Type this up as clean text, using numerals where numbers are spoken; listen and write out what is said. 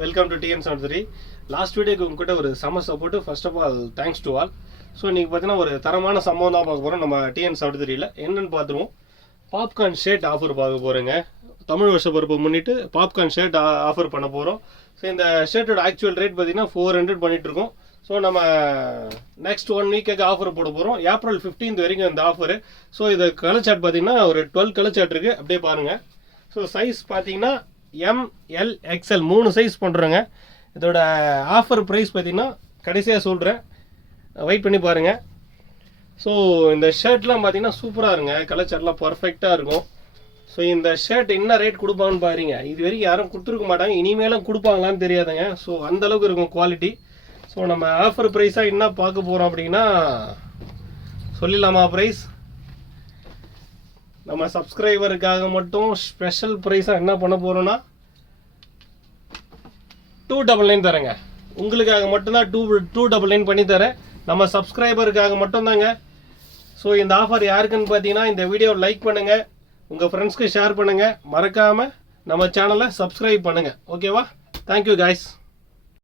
Welcome to TN73. Last வீடியோக்கு உங்ககிட்ட ஒரு செம support. First of all thanks to all. So இன்றைக்கி பார்த்தீங்கன்னா ஒரு தரமான சம்பவம் தான் பார்க்க போகிறோம். நம்ம TN73ல என்னென்னு பார்த்துருவோம். பாப்கார்ன் ஷர்ட் ஆஃபர் பார்க்க போகிறேங்க. தமிழ் வருஷ பிறப்பு முன்னிட்டு பாப்கார்ன் ஷர்ட் ஆஃபர் பண்ண போகிறோம். ஸோ இந்த ஷர்ட்டோட ஆக்சுவல் ரேட் பார்த்தீங்கன்னா 400 பண்ணிகிட்ருக்கோம். ஸோ நம்ம நெக்ஸ்ட் 1 வீக்குக்கு ஆஃபர் போட போகிறோம். ஏப்ரல் 15 வரைக்கும் இந்த ஆஃபரு. ஸோ இது கலர் சார்ட் பார்த்தீங்கன்னா ஒரு 12 கலர் சார்ட் இருக்குது. அப்படியே பாருங்கள். ஸோ சைஸ் பார்த்தீங்கன்னா ML XL 3 சைஸ் பண்ணுறோங்க. இதோட ஆஃபர் ப்ரைஸ் பார்த்தீங்கன்னா கடைசியாக சொல்கிறேன், வெயிட் பண்ணி பாருங்கள். ஸோ இந்த ஷர்ட்லாம் பார்த்தீங்கன்னா சூப்பராக இருங்க, கலர் சார்ட்லாம் பர்ஃபெக்டாக இருக்கும். ஸோ இந்த ஷர்ட் என்ன ரேட் கொடுப்பாங்கன்னு பாருங்க. இது வரைக்கும் யாரும் கொடுத்துருக்க மாட்டாங்க, இனிமேலும் கொடுப்பாங்களான்னு தெரியாதுங்க. ஸோ அந்தளவுக்கு இருக்கும் குவாலிட்டி. ஸோ நம்ம ஆஃபர் ப்ரைஸாக என்ன பார்க்க போகிறோம் அப்படின்னா, சொல்லிடலாமா ப்ரைஸ்? நம்ம சப்ஸ்கிரைபருக்காக மட்டும் ஸ்பெஷல் ப்ரைஸாக என்ன பண்ண போகிறோன்னா 299 தரேங்க. உங்களுக்காக மட்டும்தான் 299 பண்ணி தரேன். நம்ம சப்ஸ்கிரைபருக்காக மட்டும்தாங்க. ஸோ இந்த ஆஃபர் யாருக்குன்னு பார்த்தீங்கன்னா, இந்த வீடியோவை லைக் பண்ணுங்கள், உங்கள் ஃப்ரெண்ட்ஸ்க்கு ஷேர் பண்ணுங்கள், மறக்காமல் நம்ம சேனலை சப்ஸ்கிரைப் பண்ணுங்கள். ஓகேவா? Thank you guys.